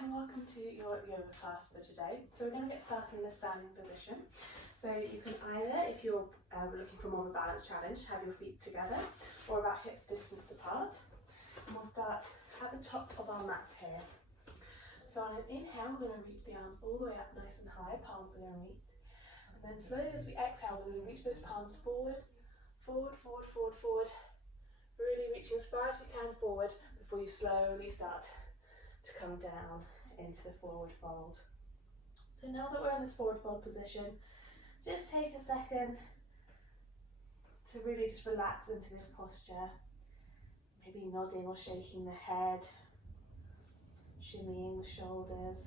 and welcome to your yoga class for today. So we're going to get started in a standing position. So you can either, if you're looking for more of a balance challenge, have your feet together or about hips distance apart. And we'll start at the top of our mats here. So on an inhale, we're going to reach the arms all the way up nice and high, palms are going to meet. And then slowly as we exhale, we're going to reach those palms forward, forward, forward, forward, forward. Really reaching as far as you can forward before you slowly start to come down into the forward fold. So now that we're in this forward fold position, just take a second to really just relax into this posture. Maybe nodding or shaking the head, shimmying the shoulders,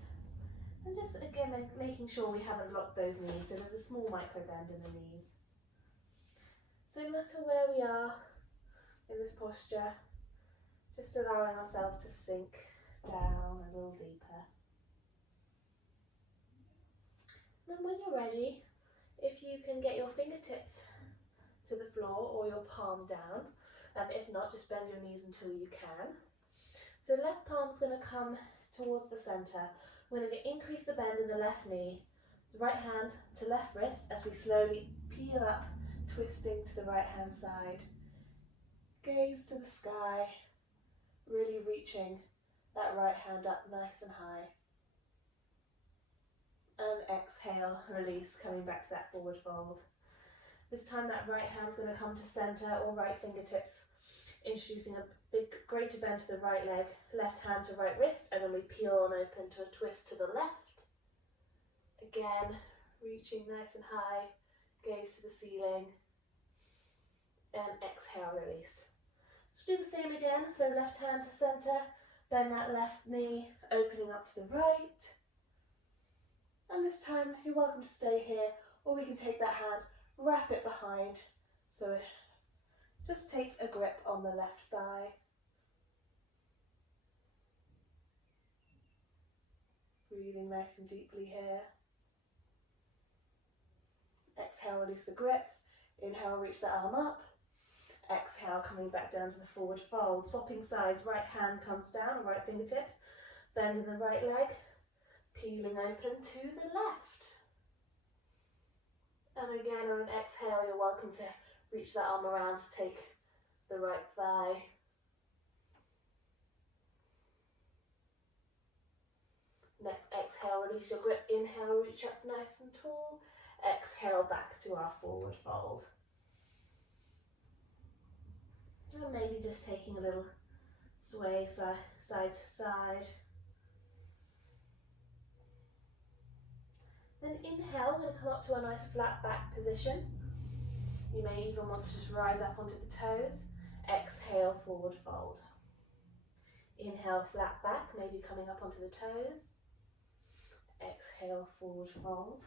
and just again making sure we haven't locked those knees, so there's a small micro bend in the knees. So no matter where we are in this posture, just allowing ourselves to sink down a little deeper. Then when you're ready, if you can get your fingertips to the floor or your palm down, if not, just bend your knees until you can. So the left palm's going to come towards the centre. We're going to increase the bend in the left knee, the right hand to left wrist as we slowly peel up, twisting to the right hand side. Gaze to the sky, really reaching that right hand up nice and high. And exhale, release, coming back to that forward fold. This time that right hand's going to come to centre or right fingertips, introducing a big greater bend to the right leg, left hand to right wrist, and then we peel on open to a twist to the left. Again, reaching nice and high, gaze to the ceiling, and exhale, release. So do the same again, so left hand to centre, bend that left knee, opening up to the right. And this time, you're welcome to stay here, or we can take that hand, wrap it behind, so it just takes a grip on the left thigh. Breathing nice and deeply here. Exhale, release the grip. Inhale, reach the arm up. Exhale, coming back down to the forward fold. Swapping sides, right hand comes down, right fingertips. Bend in the right leg. Peeling open to the left. And again, on an exhale, you're welcome to reach that arm around to take the right thigh. Next exhale, release your grip. Inhale, reach up nice and tall. Exhale, back to our forward fold. And maybe just taking a little sway side to side. Then inhale, we're going to come up to a nice flat back position. You may even want to just rise up onto the toes. Exhale, forward fold. Inhale, flat back, maybe coming up onto the toes. Exhale, forward fold.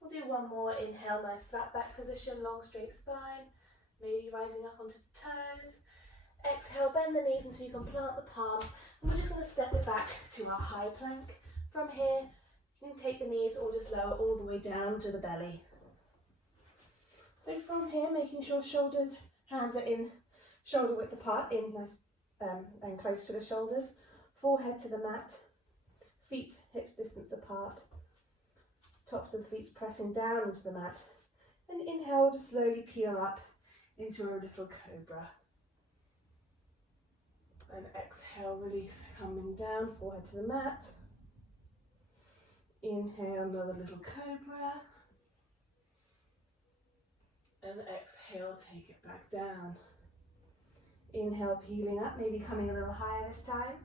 We'll do one more. Inhale, nice flat back position, long straight spine. Maybe rising up onto the toes. Exhale, bend the knees until you can plant the palms. And we're just going to step it back to our high plank. From here, you can take the knees or just lower all the way down to the belly. So from here, making sure shoulders, hands are in shoulder width apart, in nice and close to the shoulders. Forehead to the mat. Feet hips distance apart. Tops of the feet pressing down into the mat. And inhale, just slowly peel up into a little cobra. And exhale, release, coming down, forehead to the mat. Inhale, another little cobra. And exhale, take it back down. Inhale, peeling up, maybe coming a little higher this time.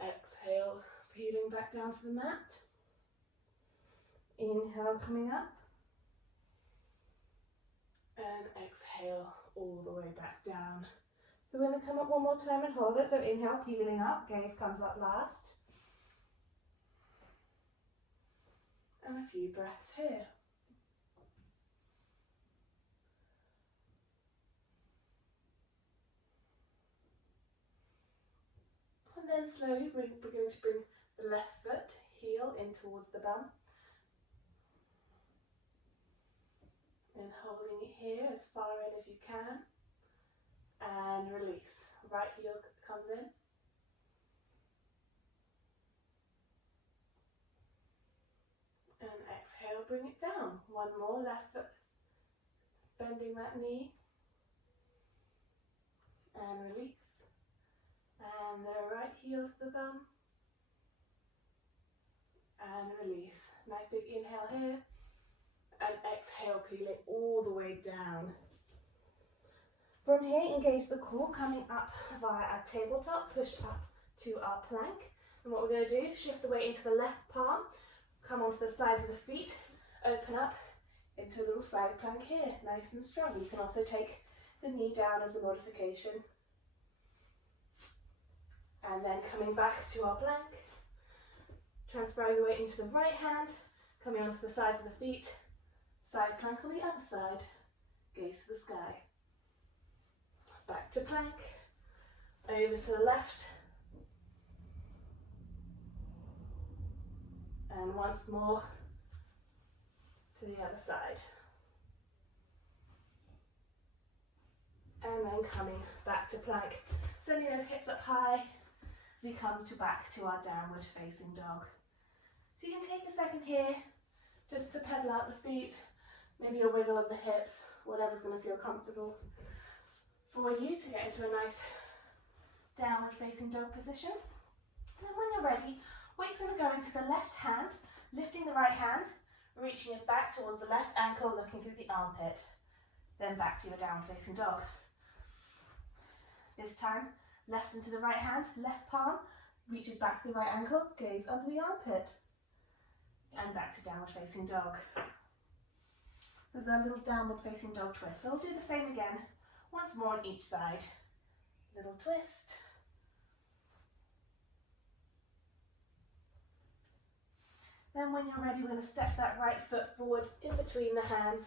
Exhale, peeling back down to the mat. Inhale, coming up. And exhale, all the way back down. So we're going to come up one more time and hold it. So inhale, peeling up, gaze comes up last. And a few breaths here. And then slowly we're going to bring the left foot, heel in towards the bum. And holding it here as far in as you can. And release. Right heel comes in. exhale, bring it down. One more, left foot, bending that knee. And release. And the right heel to the bum. And release. Nice big inhale here. And exhale, peel it all the way down. From here, engage the core, coming up via our tabletop, push up to our plank. And what we're going to do, shift the weight into the left palm, come onto the sides of the feet, open up into a little side plank here, nice and strong. You can also take the knee down as a modification. And then coming back to our plank, transferring the weight into the right hand, coming onto the sides of the feet, side plank on the other side, gaze to the sky. Back to plank, over to the left, and once more to the other side. And then coming back to plank, sending those hips up high as we come back to our downward facing dog. So you can take a second here just to pedal out the feet, maybe a wiggle of the hips, whatever's going to feel comfortable for you to get into a nice downward facing dog position. And then when you're ready, weight's going to go into the left hand, lifting the right hand, reaching it back towards the left ankle, looking through the armpit. Then back to your downward facing dog. This time, left into the right hand, left palm, reaches back to the right ankle, gaze under the armpit. And back to downward facing dog. There's a little downward facing dog twist. So we'll do the same again, once more on each side. Little twist. Then when you're ready, we're going to step that right foot forward in between the hands.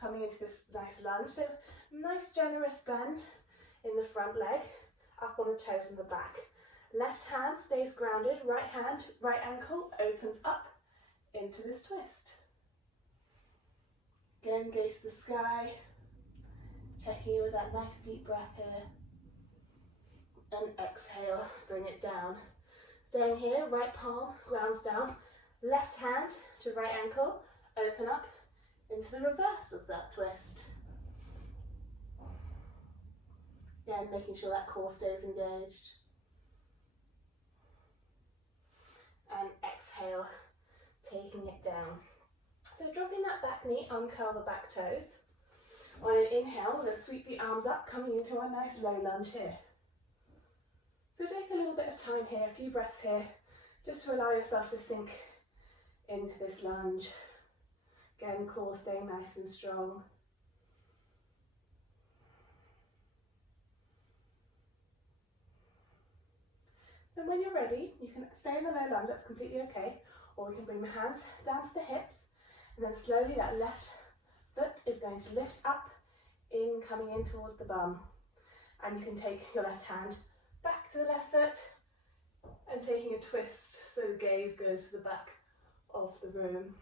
Coming into this nice lunge. So nice generous bend in the front leg, up on the toes and the back. Left hand stays grounded, right hand, right ankle opens up into this twist. Again, gaze to the sky, checking in with that nice deep breath here. And exhale, bring it down. Staying here, right palm grounds down, left hand to right ankle, open up into the reverse of that twist. Again, making sure that core stays engaged. And exhale, taking it down. So dropping that back knee, uncurl the back toes. On an inhale, we're going to sweep the arms up, coming into our nice low lunge here. So take a little bit of time here, a few breaths here, just to allow yourself to sink into this lunge. Again, core staying nice and strong. And when you're ready, you can stay in the low lunge, that's completely okay, or we can bring the hands down to the hips, and then slowly that left foot is going to lift up, coming in towards the bum. And you can take your left hand back to the left foot, and taking a twist, so the gaze goes to the back of the room.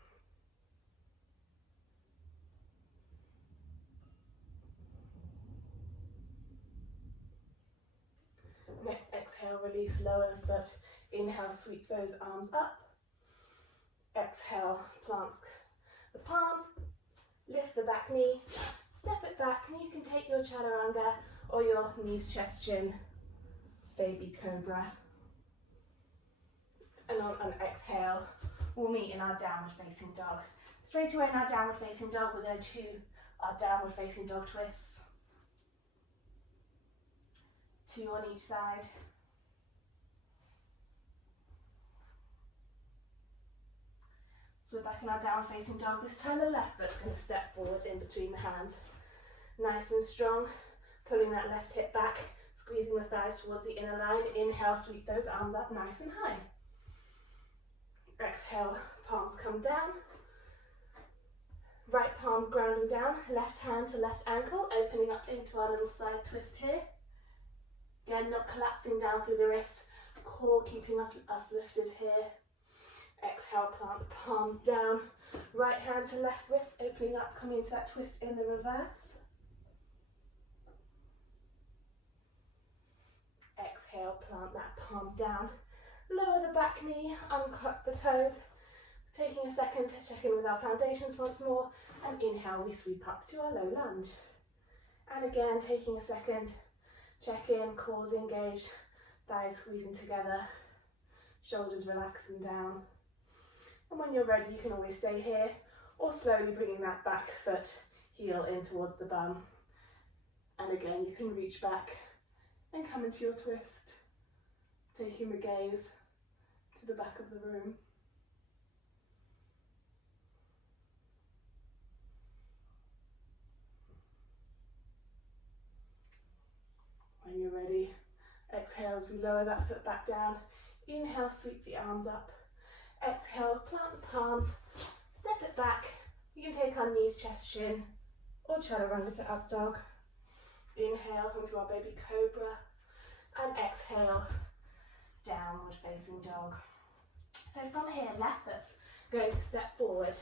Next exhale, release, lower the foot. Inhale, sweep those arms up. Exhale, plant the palms, lift the back knee, step it back, and you can take your chaturanga or your knees, chest, chin, baby cobra. And on an exhale, we'll meet in our downward facing dog. Straight away in our downward facing dog, we're going to do our downward facing dog twists. 2 on each side. So we're back in our downward facing dog. This time the left foot's going to step forward in between the hands. Nice and strong, pulling that left hip back, squeezing the thighs towards the inner line. Inhale, sweep those arms up nice and high. Exhale, palms come down. Right palm grounding down, left hand to left ankle, opening up into our little side twist here. Again, not collapsing down through the wrists, core keeping us lifted here. Exhale, plant the palm down, right hand to left wrist, opening up, coming into that twist in the reverse. Exhale, plant that palm down, Lower the back knee, unclip the toes. Taking a second to check in with our foundations once more, and inhale, we sweep up to our low lunge. And again, taking a second, check in, cores engaged, thighs squeezing together, shoulders relaxing down. And when you're ready, you can always stay here, or slowly bringing that back foot, heel in towards the bum. And again, you can reach back and come into your twist, taking the gaze to the back of the room. When you're ready, exhale as we lower that foot back down. Inhale, sweep the arms up. Exhale, plant the palms, step it back. You can take our knees, chest, shin, or chaturanga up dog. Inhale, come to our baby cobra, and exhale, downward facing dog. So from here, left foot's going to step forward,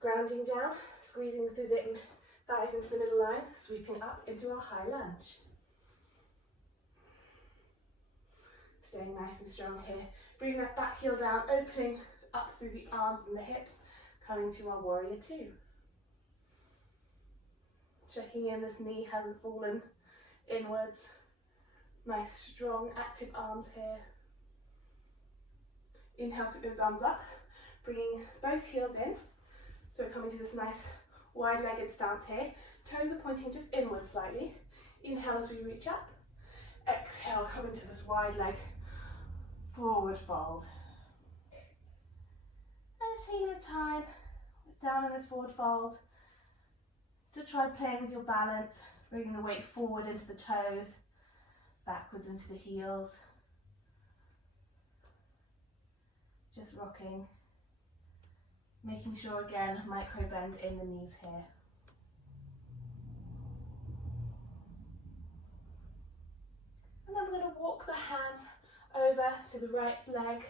grounding down, squeezing through the thighs into the middle line, sweeping up into our high lunge. Staying nice and strong here. Bring that back heel down, opening up through the arms and the hips, coming to our warrior two. Checking in this knee hasn't fallen inwards. Nice, strong, active arms here. Inhale, sweep those arms up, bringing both heels in. So coming to this nice wide-legged stance here. Toes are pointing just inwards slightly. Inhale as we reach up. Exhale, come into this wide leg, forward fold. And just taking the time down in this forward fold to try playing with your balance, bringing the weight forward into the toes, backwards into the heels. Just rocking, making sure again, micro bend in the knees here. And then we're going to walk the hands over to the right leg.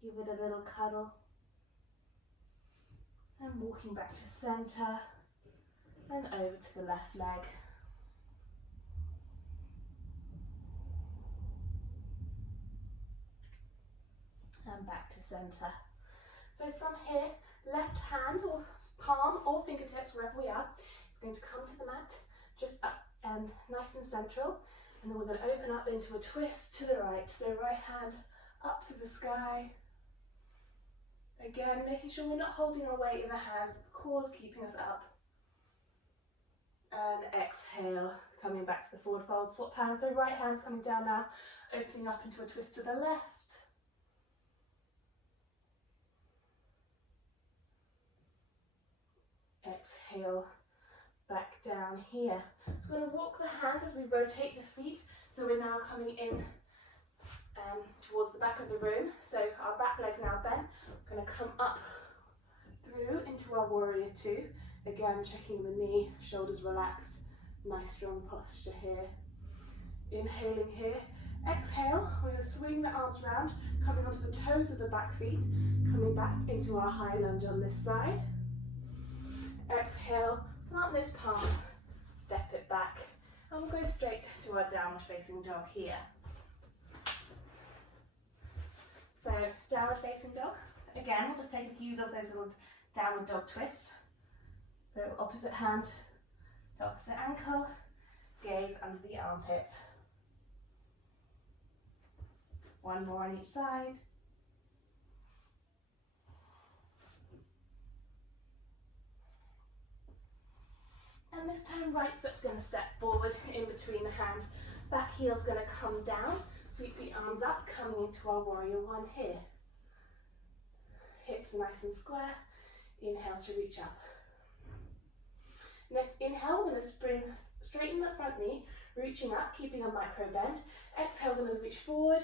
Give it a little cuddle. And walking back to center and over to the left leg. And back to center. So from here, left hand or palm or fingertips, wherever we are, is going to come to the mat, just up and nice and central. And then we're going to open up into a twist to the right. So right hand up to the sky. Again, making sure we're not holding our weight in the hands, the core's keeping us up. And exhale, coming back to the forward fold, swap hands. So right hand's coming down now, opening up into a twist to the left. Exhale, back down here. So we're going to walk the hands as we rotate the feet. So we're now coming in towards the back of the room. So our back leg's now bent. We're going to come up through into our warrior two. Again, checking the knee, shoulders relaxed. Nice strong posture here. Inhaling here. Exhale, we're going to swing the arms round, coming onto the toes of the back feet, coming back into our high lunge on this side. Exhale, plant those palms, step it back, and we'll go straight to our downward facing dog here. So, downward facing dog. Again, we'll just take a few of those little downward dog twists. So, opposite hand to opposite ankle, gaze under the armpit. One more on each side. And this time, right foot's going to step forward in between the hands. Back heel's going to come down. Sweep the arms up, coming into our warrior one here. Hips nice and square. Inhale to reach up. Next inhale, we're going to straighten the front knee, reaching up, keeping a micro bend. Exhale, we're going to reach forward,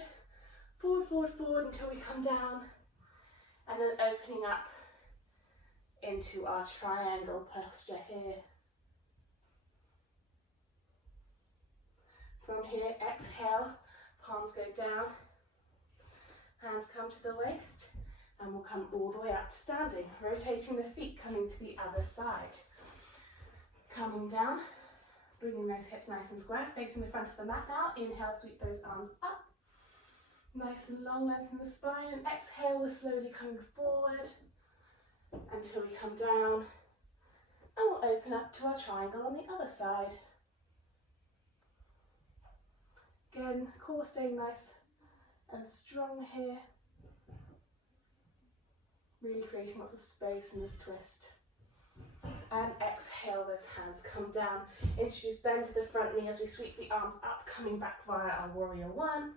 forward, forward, forward until we come down. And then opening up into our triangle posture here. From here, exhale, palms go down, hands come to the waist, and we'll come all the way up to standing, rotating the feet, coming to the other side. Coming down, Bringing those hips nice and square, facing the front of the mat now. Inhale, sweep those arms up. Nice and long, lengthen the spine, and exhale, we're slowly coming forward until we come down, and we'll open up to our triangle on the other side. Again, core staying nice and strong here. Really creating lots of space in this twist. And exhale, those hands come down. Introduce bend to the front knee as we sweep the arms up, coming back via our warrior one.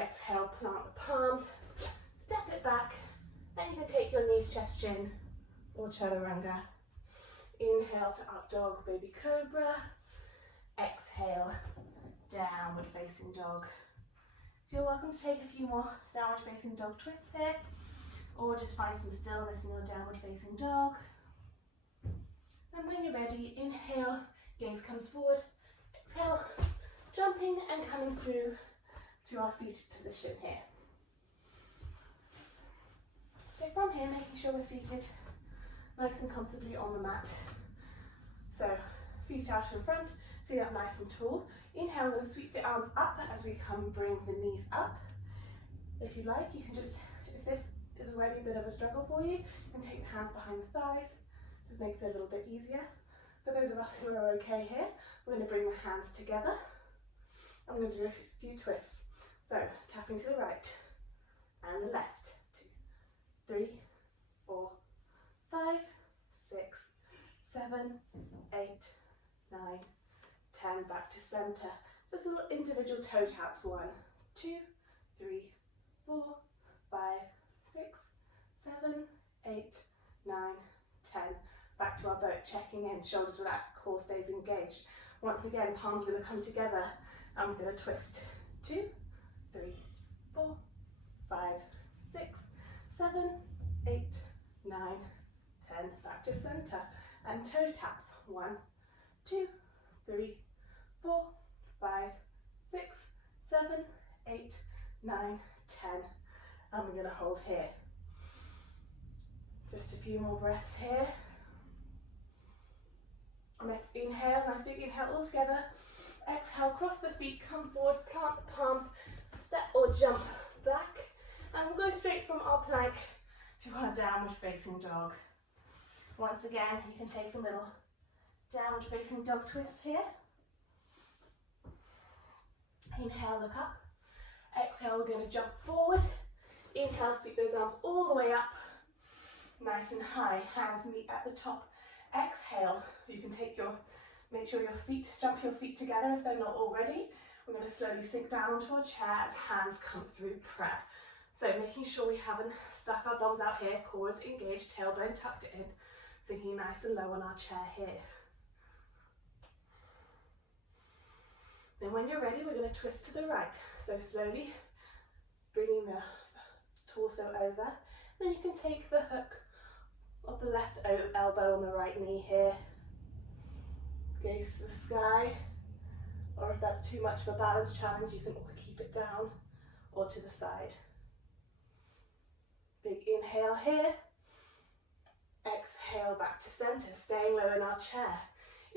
Exhale, plant the palms, step it back, and you can take your knees, chest, chin, or chaturanga. Inhale to up dog, baby cobra. Exhale, downward facing dog. So you're welcome to take a few more downward facing dog twists here, or just find some stillness in your downward facing dog. And when you're ready, inhale, gaze comes forward. Exhale, jumping and coming through to our seated position here. So from here, making sure we're seated nice and comfortably on the mat. So feet out in front, sit up nice and tall. Inhale, we're going to sweep the arms up as we come, bring the knees up. If you like, you can just, if this is already a bit of a struggle for you, you can take the hands behind the thighs. Just makes it a little bit easier. For those of us who are okay here, we're going to bring the hands together. I'm going to do a few twists. So, tapping to the right and the left. 2, 3, 4, 5, 6, 7, 8, 9, 10. Back to centre. Just little individual toe taps. 1, 2, 3, 4, 5, 6, 7, 8, 9, 10. Back to our boat, checking in, shoulders relaxed, core stays engaged. Once again, palms are going to come together and we're going to twist. 2, 3, 4, 5, 6, 7, 8, 9, 10. Back to centre and toe taps. 1, 2, 3, 4, 5, 6, 7, 8, 9, 10. And we're going to hold here. Just a few more breaths here. Next inhale, nice big inhale all together. Exhale, cross the feet, come forward, plant the palms, step or jump back. And we'll go straight from our plank to our downward facing dog. Once again, you can take some little downward facing dog twists here. Inhale, look up. Exhale, we're going to jump forward. Inhale, sweep those arms all the way up. Nice and high, hands meet at the top. Exhale, you can make sure your feet, jump your feet together if they're not already. We're going to slowly sink down onto our chair as hands come through prayer. So making sure we haven't stuck our thumbs out here, core is engaged, tailbone tucked in, sinking nice and low on our chair here. Then when you're ready, we're going to twist to the right. So slowly bringing the torso over. Then you can take the hook of the left elbow on the right knee here. Gaze to the sky. Or if that's too much of a balance challenge, you can keep it down or to the side. Big inhale here. Exhale back to centre, staying low in our chair.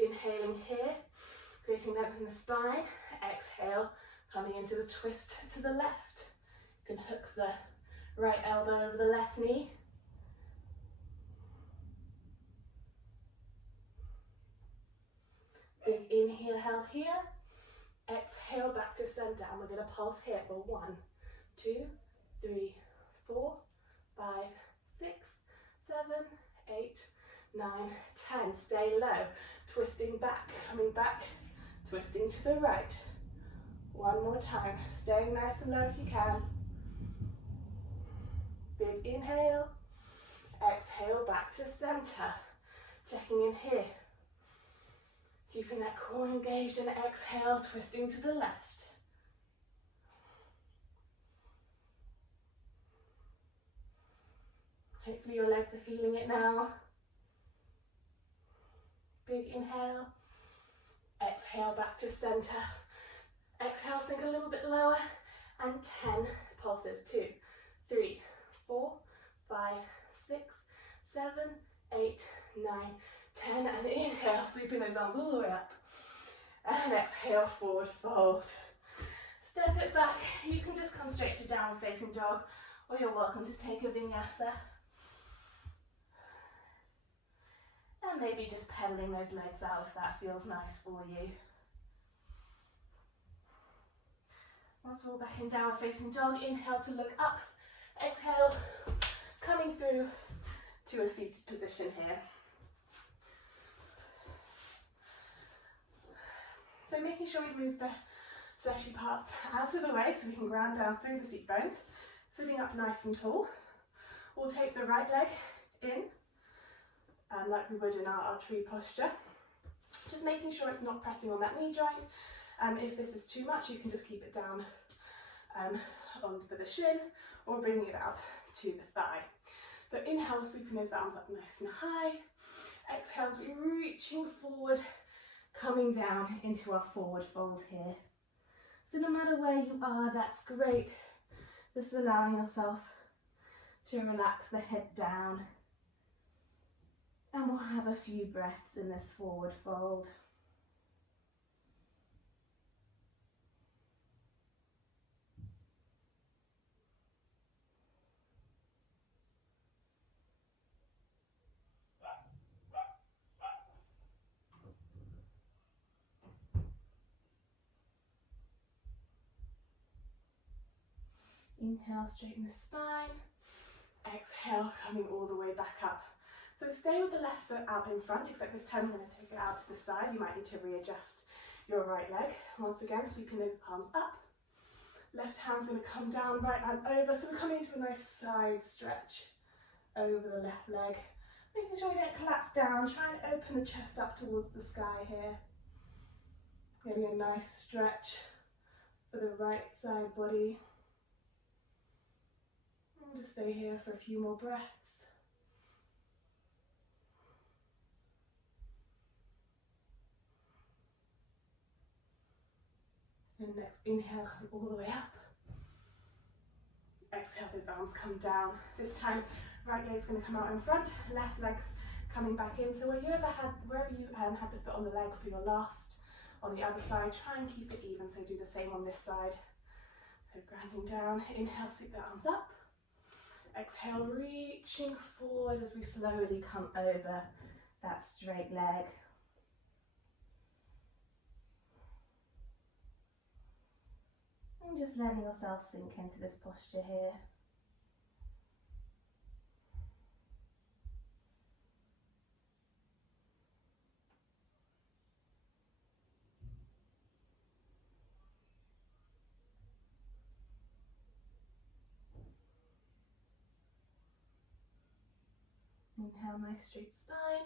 Inhaling here, creating length in the spine. Exhale, coming into the twist to the left. You can hook the right elbow over the left knee. Big inhale here. Exhale back to centre, and we're going to pulse here for 1, 2, 3, 4, 5, 6, 7, 8, 9, 10. Stay low, twisting back, coming back, twisting to the right. One more time, staying nice and low if you can. Big inhale, exhale back to centre, checking in here. Keeping that core engaged, and exhale, twisting to the left. Hopefully your legs are feeling it now. Big inhale, exhale back to centre. Exhale, sink a little bit lower, and 10 pulses. 2, 3, 4, 5, 6, 7, 8, 9, 10, and inhale, sweeping those arms all the way up. And exhale, forward fold. Step it back. You can just come straight to downward facing dog, or you're welcome to take a vinyasa. And maybe just pedaling those legs out if that feels nice for you. Once we're all back in downward facing dog, inhale to look up. Exhale, coming through to a seated position here. So making sure we move the fleshy parts out of the way so we can ground down through the seat bones. Sitting up nice and tall. We'll take the right leg in, like we would in our tree posture. Just making sure it's not pressing on that knee joint. If this is too much, you can just keep it down on for the shin, or bringing it up to the thigh. So inhale, sweeping those arms up nice and high. Exhale, as we reaching forward, coming down into our forward fold here. So no matter where you are, that's great. Just allowing yourself to relax the head down. And we'll have a few breaths in this forward fold. Inhale, straighten the spine. Exhale, coming all the way back up. So stay with the left foot out in front, except this time I'm going to take it out to the side. You might need to readjust your right leg. Once again, sweeping those arms up. Left hand's going to come down, right hand over. So we're coming into a nice side stretch over the left leg. Making sure you don't collapse down. Try and open the chest up towards the sky here. Getting a nice stretch for the right side body. And just stay here for a few more breaths. And next inhale, come all the way up. Exhale, those arms come down. This time, right leg's going to come out in front, left leg's coming back in. So wherever you had the foot on the leg for your last, on the other side, try and keep it even. So do the same on this side. So grounding down, inhale, sweep the arms up. Exhale, reaching forward as we slowly come over that straight leg. And just letting yourself sink into this posture here. Inhale, nice straight spine.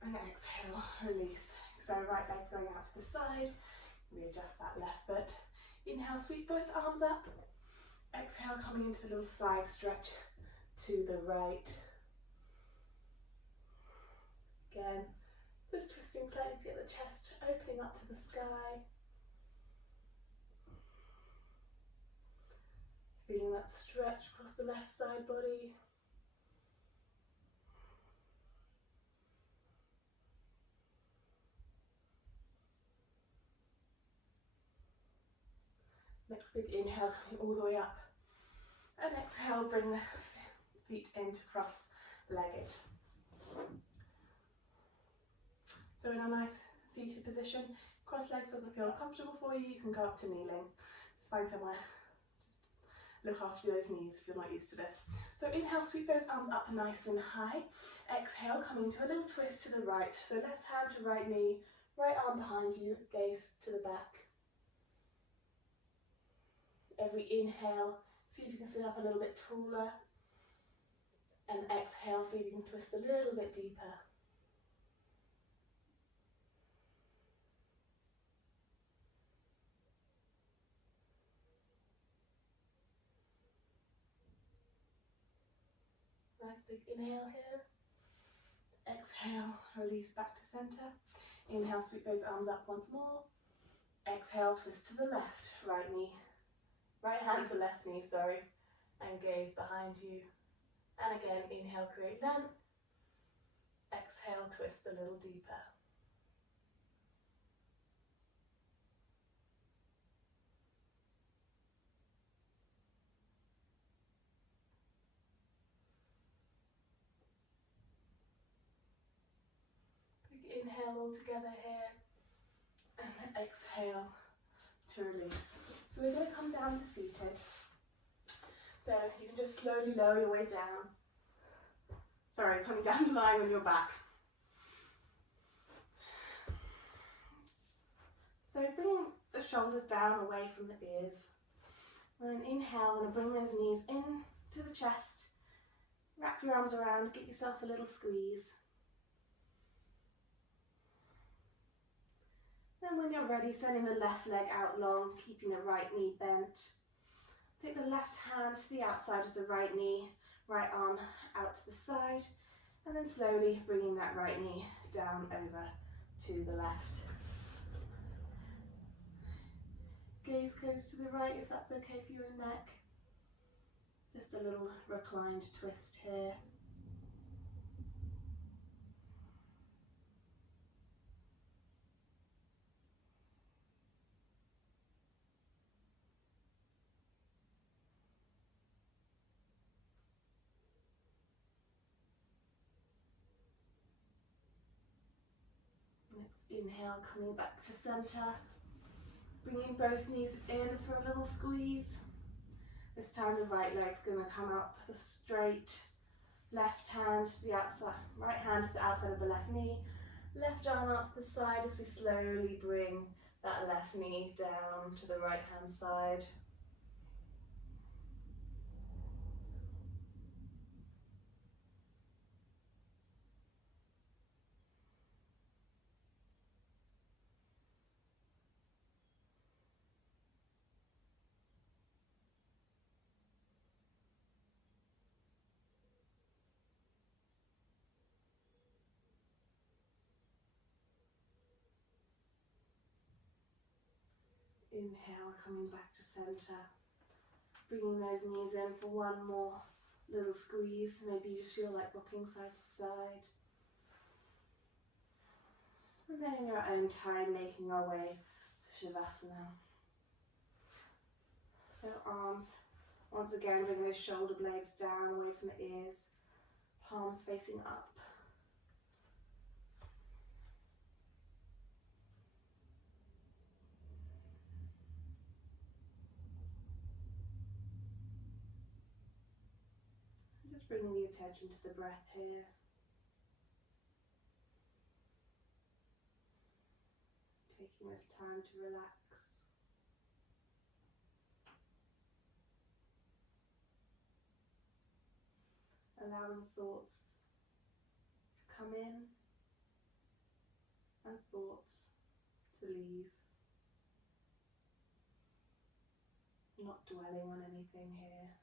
And exhale, release. So right leg's going out to the side. Readjust that left foot. Inhale, sweep both arms up. Exhale, coming into a little side stretch to the right. Again, just twisting slightly to get the chest opening up to the sky. Feeling that stretch across the left side body. Next big inhale, coming all the way up. And exhale, bring the feet into cross-legged. So in a nice seated position, cross legs doesn't feel comfortable for you, you can go up to kneeling. Just find somewhere, just look after those knees if you're not used to this. So inhale, sweep those arms up nice and high. Exhale, coming into a little twist to the right. So left hand to right knee, right arm behind you, gaze to the back. Every inhale, see if you can sit up a little bit taller. And exhale, see if you can twist a little bit deeper. Nice big inhale here. Exhale, release back to center. Inhale, sweep those arms up once more. Exhale, twist to the left, right hand to left knee, sorry, and gaze behind you. And again, inhale, create length. Exhale, twist a little deeper. inhale all together here, and exhale to release. So we're going to come down to seated. So you can just slowly lower your way down. Sorry, coming down to lying on your back. So bring the shoulders down away from the ears. And then inhale, and bring those knees in to the chest. Wrap your arms around, get yourself a little squeeze. Then when you're ready, sending the left leg out long, keeping the right knee bent. Take the left hand to the outside of the right knee, right arm out to the side, and then slowly bringing that right knee down over to the left. Gaze close to the right if that's okay for your neck. Just a little reclined twist here. Next inhale, coming back to center. Bringing both knees in for a little squeeze. This time the right leg's going to come out to the straight. Left hand to the outside, right hand to the outside of the left knee. Left arm out to the side as we slowly bring that left knee down to the right hand side. Inhale, coming back to center. Bringing those knees in for one more little squeeze. Maybe you just feel like rocking side to side. And then in your own time, making our way to Shavasana. So arms, once again, bring those shoulder blades down away from the ears. Palms facing up. Just bringing the attention to the breath here. Taking this time to relax. Allowing thoughts to come in and thoughts to leave. Not dwelling on anything here.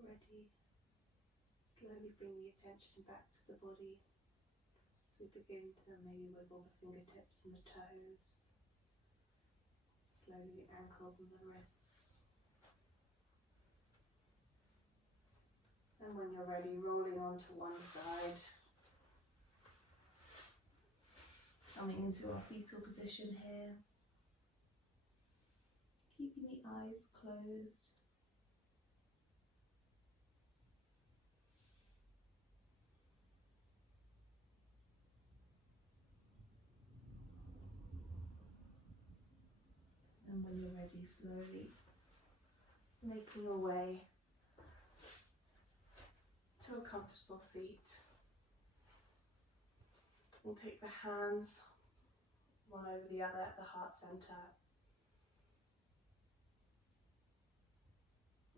Ready, slowly bring the attention back to the body as we begin to maybe wiggle the fingertips and the toes, slowly the ankles and the wrists. And when you're ready, rolling onto one side, coming into our fetal position here. eyes closed. And when you're ready, slowly making your way to a comfortable seat. We'll take the hands one over the other at the heart center.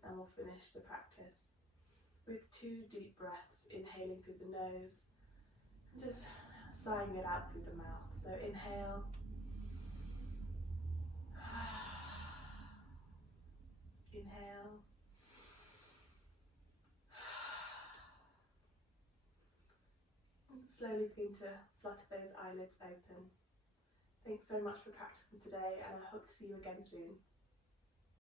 And we'll finish the practice with 2 deep breaths, inhaling through the nose and just sighing it out through the mouth. So inhale. Inhale. And slowly begin to flutter those eyelids open. Thanks so much for practicing today, and I hope to see you again soon.